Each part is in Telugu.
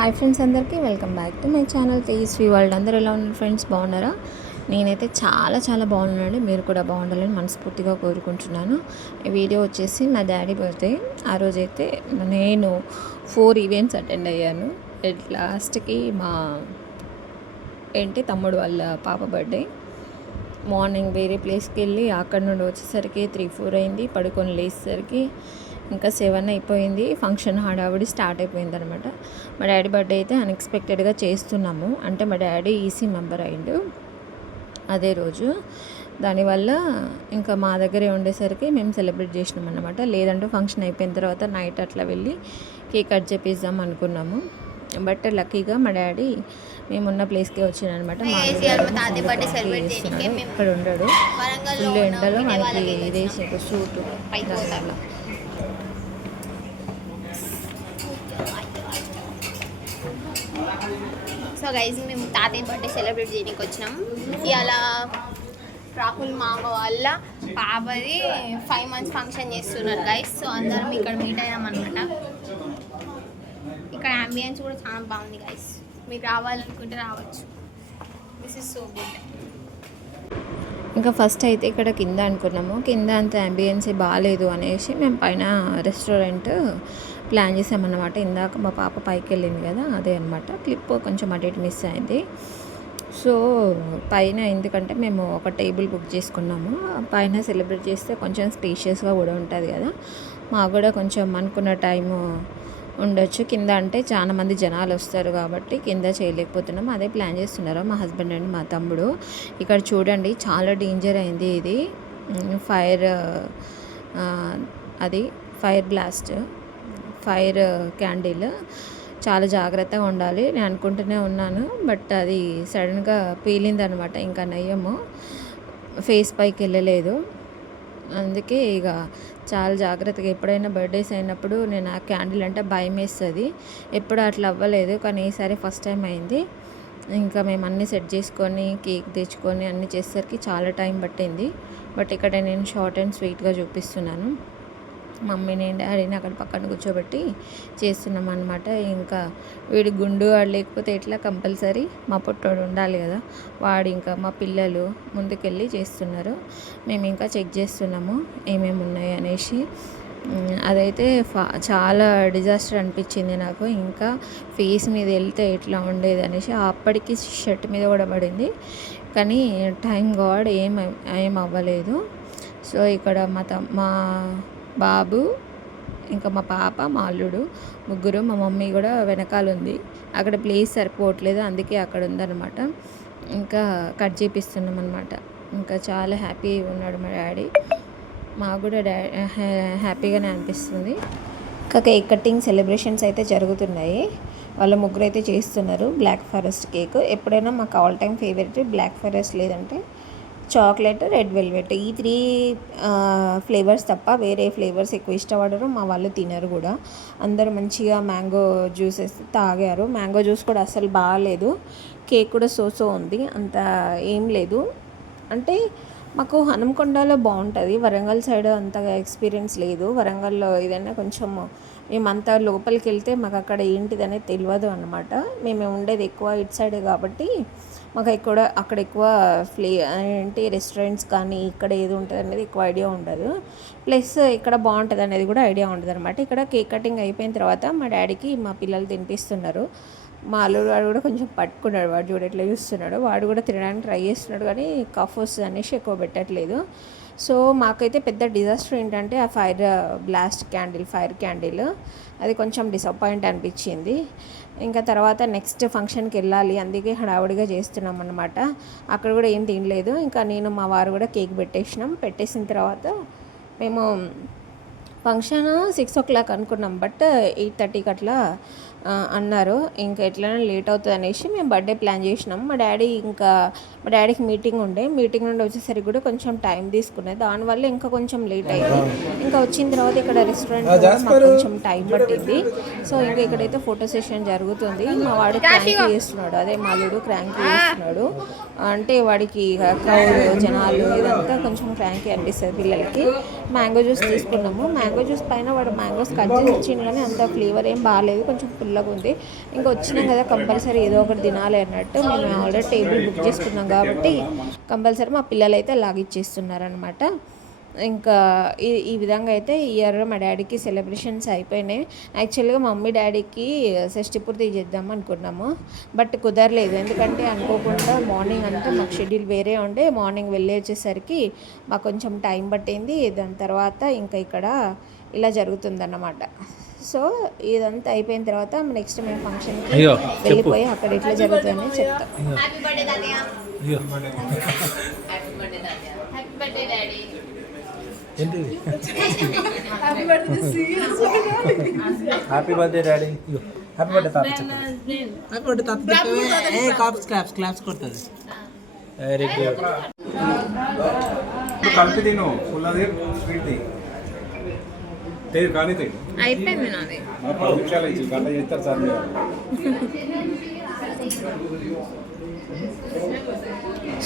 హాయ్ ఫ్రెండ్స్, అందరికీ welcome back to my channel Tejaswi world. అందరూ ఎలా ఉన్నారు ఫ్రెండ్స్? బాగున్నారా? నేనైతే చాలా బాగున్నానండి. మీరు కూడా బాగుండాలని మనస్ఫూర్తిగా కోరుకుంటున్నాను. ఈ వీడియో వచ్చేసి మా డాడీ బర్త్డే. ఆ రోజైతే నేను 4 ఈవెంట్స్ అటెండ్ అయ్యాను. లాస్ట్కి మా తమ్ముడు వాళ్ళ పాప బర్త్డే. మార్నింగ్ వేరే ప్లేస్కి వెళ్ళి అక్కడ నుండి వచ్చేసరికి 3-4 అయింది. పడుకొని లేచేసరికి ఇంకా 7 అయిపోయింది. ఫంక్షన్ హడావిడి స్టార్ట్ అయిపోయింది అనమాట. మా డాడీ బర్త్డే అయితే అన్ఎక్స్పెక్టెడ్గా చేస్తున్నాము. అంటే మా డాడీ ఈసీ మెంబర్ అయిండు అదే రోజు. దానివల్ల ఇంకా మా దగ్గరే ఉండేసరికి మేము సెలబ్రేట్ చేసినాం అన్నమాట. లేదంటే ఫంక్షన్ అయిపోయిన తర్వాత నైట్ అట్లా వెళ్ళి కేక్ కట్ చేపిద్దాం అనుకున్నాము. బట్ లక్కీగా మా డాడీ మేమున్న ప్లేస్కే వచ్చిందనమాట. మా ఇక్కడ ఉండడు. ఫుల్ ఎండలో మనకి ఇదే సూటు దానివల్ల. సో గైజ్ మేము తాతయ్య బర్త్డే సెలబ్రేట్ చేయడానికి వచ్చినాం. ఇవాళ రాహుల్ మామ వాళ్ళ పాపది 5 months ఫంక్షన్ చేస్తున్నారు గైజ్. సో అందరం ఇక్కడ మీట్ అయినాం అనమాట. ఇక్కడ అంబియన్స్ కూడా చాలా బాగుంది గైజ్. మీరు రావాలనుకుంటే రావచ్చు. This is so good. ఇంకా ఫస్ట్ అయితే ఇక్కడ కింద అనుకున్నాము. కింద అంత అంబియన్సే బాగాలేదు అనేసి మేము పైన రెస్టారెంట్ ప్లాన్ చేసామన్నమాట. ఇందాక మా పాప పైకి వెళ్ళింది కదా, అదే అనమాట. క్లిప్ కొంచెం అటు ఇటు మిస్ అయింది. సో పైన ఎందుకంటే మేము ఒక టేబుల్ బుక్ చేసుకున్నాము. పైన సెలబ్రేట్ చేస్తే కొంచెం స్పేషియస్గా కూడా ఉంటుంది కదా, మాకు కూడా కొంచెం అనుకున్న టైము ఉండొచ్చు. కింద అంటే చాలా మంది జనాలు వస్తారు కాబట్టి కింద చేయలేకపోతున్నాం. అదే ప్లాన్ చేస్తున్నారు మా హస్బెండ్ అండ్ మా తమ్ముడు. ఇక్కడ చూడండి, చాలా డేంజర్ అయింది ఇది. Fire blast, fire candle. చాలా జాగ్రత్తగా ఉండాలి. నేను అనుకుంటూనే ఉన్నాను, బట్ అది సడన్గా పేలింది అనమాట. ఇంకా నయ్యము ఫేస్ పైకి వెళ్ళలేదు. అందుకే ఇక చాలా జాగ్రత్తగా, ఎప్పుడైనా బర్త్డేస్ అయినప్పుడు నేను ఆ క్యాండిల్ అంటే భయం వేస్తుంది. ఎప్పుడు అట్లా అవ్వలేదు, కానీ ఈసారి ఫస్ట్ టైం అయింది. ఇంకా మేము అన్నీ సెట్ చేసుకొని కేక్ తెచ్చుకొని అన్నీ చేసేసరికి చాలా టైం పట్టింది. బట్ ఇక్కడ నేను షార్ట్ అండ్ స్వీట్గా చూపిస్తున్నాను. మమ్మీని డాడీని అక్కడ పక్కన కూర్చోబెట్టి చేస్తున్నాం అనమాట. ఇంకా వీడి గుండు వాడు లేకపోతే ఎట్లా, కంపల్సరీ మా పొట్టోడు ఉండాలి కదా. వాడు ఇంకా మా పిల్లలు ముందుకెళ్ళి చేస్తున్నారు. మేము ఇంకా చెక్ చేస్తున్నాము ఏమేమి ఉన్నాయి అనేసి. అదైతే చాలా డిజాస్టర్ అనిపించింది నాకు. ఇంకా ఫేస్ మీద వెళ్తే ఎట్లా ఉండేది అనేసి. అప్పటికి షర్ట్ మీద కూడా పడింది, కానీ టైం గాడ్ ఏం అవ్వలేదు. సో ఇక్కడ మా బాబు, ఇంకా మా పాప, మా అల్లుడు, ముగ్గురు. మా మమ్మీ కూడా వెనకాల ఉంది. అక్కడ ప్లేస్ సరిపోవట్లేదు, అందుకే అక్కడ ఉందన్నమాట. ఇంకా కట్ చేపిస్తున్నాం అనమాట. ఇంకా చాలా హ్యాపీ ఉన్నాడు మా డాడీ. మాకు కూడా హ్యాపీగానే అనిపిస్తుంది. ఇంకా కేక్ కటింగ్ సెలబ్రేషన్స్ అయితే జరుగుతున్నాయి. వాళ్ళ ముగ్గురు అయితే చేస్తున్నారు బ్లాక్ ఫారెస్ట్ కేక్. ఎప్పుడైనా మాకు all time favourite black forest, లేదంటే చాక్లెట్, రెడ్ వెల్వెట్. ఈ 3 ఫ్లేవర్స్ తప్ప వేరే ఫ్లేవర్స్ ఎక్కువ ఇష్టపడరు. మా వాళ్ళు తినరు కూడా. అందరూ మంచిగా మ్యాంగో జ్యూసెస్ తాగారు. మ్యాంగో జ్యూస్ కూడా అసలు బాగాలేదు. కేక్ కూడా సో ఉంది, అంత ఏం లేదు. అంటే మాకు హనంకొండలో బాగుంటుంది, వరంగల్ సైడ్ అంతగా ఎక్స్పీరియన్స్ లేదు. వరంగల్లో ఏదైనా కొంచెం మేమంతా లోపలికి వెళ్తే మాకు అక్కడ ఏంటిది అనేది తెలియదు అనమాట. మేము ఉండేది ఎక్కువ ఇటు సైడే కాబట్టి మాకు అక్కడ ఎక్కువ ఏంటి రెస్టారెంట్స్ కానీ ఇక్కడ ఏది ఉంటుంది అనేది ఎక్కువ ఐడియా ఉండదు. ప్లస్ ఇక్కడ బాగుంటుంది అనేది కూడా ఐడియా ఉండదు అనమాట. ఇక్కడ కేక్ కటింగ్ అయిపోయిన తర్వాత మా డాడీకి మా పిల్లలు తినిపిస్తున్నారు. మా అల్లుడు వాడు కూడా కొంచెం పట్టుకున్నాడు. వాడు చూడ ఎట్లా చూస్తున్నాడు. వాడు కూడా తినడానికి ట్రై చేస్తున్నాడు, కానీ కఫ్ వస్తుంది అనేసి ఎక్కువ పెట్టట్లేదు. సో మాకైతే పెద్ద డిజాస్టర్ ఏంటంటే ఆ ఫైర్ క్యాండిల్ అది కొంచెం డిసప్పాయింట్ అనిపించింది. ఇంకా తర్వాత నెక్స్ట్ ఫంక్షన్కి వెళ్ళాలి, అందుకే హడావుడిగా చేస్తున్నాం అన్నమాట. అక్కడ కూడా ఏం తినలేదు. ఇంకా నేను మా వారు కూడా కేక్ పెట్టేసిన తర్వాత మేము ఫంక్షన్ 6 o'clock అనుకున్నాం, బట్ 8:30కి అట్లా అన్నారు. ఇంకా ఎట్లైనా లేట్ అవుతుంది అనేసి మేము బర్త్డే ప్లాన్ చేసినాం. మా డాడీకి మీటింగ్ నుండి వచ్చేసరికి కూడా కొంచెం టైం తీసుకునేది. దానివల్ల ఇంకా కొంచెం లేట్ అయింది. ఇంకా వచ్చిన తర్వాత ఇక్కడ రెస్టారెంట్లో మాకు కొంచెం టైం పట్టింది. సో ఇంకా ఇక్కడైతే ఫోటో సెషన్ జరుగుతుంది. మా వాడు క్రాంకీ చేస్తున్నాడు, అదే మా అల్లుడు క్రాంకీ చేస్తున్నాడు. అంటే వాడికి క్రౌడ్, జనాలు ఇదంతా కొంచెం క్రాంకీ అనిపిస్తుంది పిల్లలకి. మ్యాంగో జ్యూస్ తీసుకున్నాము. మ్యాంగో జ్యూస్ పైన వాడు మ్యాంగోస్ కట్ చేసి ఇచ్చిండు కానీ అంత ఫ్లేవర్ ఏం బాగాలేదు, కొంచెం పుల్లగా ఉంది. ఇంకా వచ్చినాం కదా కంపల్సరీ ఏదో ఒకటి తినాలి అన్నట్టు మేము ఆల్రెడీ టేబుల్ బుక్ చేసుకున్నాం కాబట్టి కంపల్సరీ మా పిల్లలు అయితే లాగిచ్చేస్తున్నారనమాట. ఇంకా ఈ విధంగా అయితే ఈ ఇయర్ మా డాడీకి సెలబ్రేషన్స్ అయిపోయినాయి. యాక్చువల్గా మా మమ్మీ డాడీకి షష్ఠి పూర్తి చేద్దాం అనుకున్నాము, బట్ కుదరలేదు. ఎందుకంటే అనుకోకుండా మార్నింగ్ అంతా మాకు షెడ్యూల్ వేరే ఉండే, మార్నింగ్ వెళ్ళి వచ్చేసరికి మాకు కొంచెం టైం పట్టింది. దాని తర్వాత ఇంకా ఇక్కడ ఇలా జరుగుతుందన్నమాట. సో ఇదంతా అయిపోయిన తర్వాత నెక్స్ట్ మేము ఫంక్షన్కి వెళ్ళిపోయి అక్కడ ఎట్లా జరుగుతుందని చెప్తాం. హ్యాపీ బర్త్డే తాతయ్య. Happy birthday daddy. Happy birthday daddy. Happy birthday తాత. హ్యాపీ బర్త్డే తాత. ఏ క్లాప్స్ కొడుతుంది. Very good. కలిపి తిను ఫుల్ అది స్వీట్ ది కానీ అయిపోయింది నాది. 10 నిమిషాలు ఇచ్చి గంట చేస్తారు సార్ మీరు.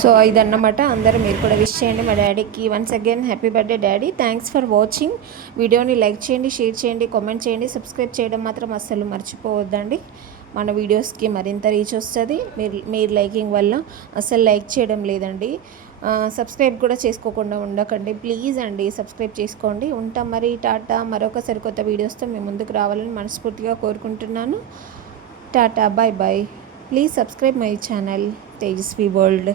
సో ఇదన్నమాట. అందరూ మీరు కూడా విష్ చేయండి మా డాడీకి. Once again happy birthday daddy. Thanks for watching. వీడియోని లైక్ చేయండి, షేర్ చేయండి, కామెంట్ చేయండి, సబ్స్క్రైబ్ చేయడం మాత్రం అస్సలు మర్చిపోవద్దండి. మన వీడియోస్కి మరింత రీచ్ వస్తుంది. మీరు లైకింగ్ వల్ల అస్సలు లైక్ చేయడం లేదండి. సబ్స్క్రైబ్ కూడా చేసుకోకుండా ఉండకండి ప్లీజ్ అండి, సబ్స్క్రైబ్ చేసుకోండి. ఉంటాం మరి, టాటా. మరొకసారి కొత్త వీడియోస్తో మీ ముందుకు రావాలని మనస్ఫూర్తిగా కోరుకుంటున్నాను. Tata, bye bye. Please subscribe my channel Tejaswi world.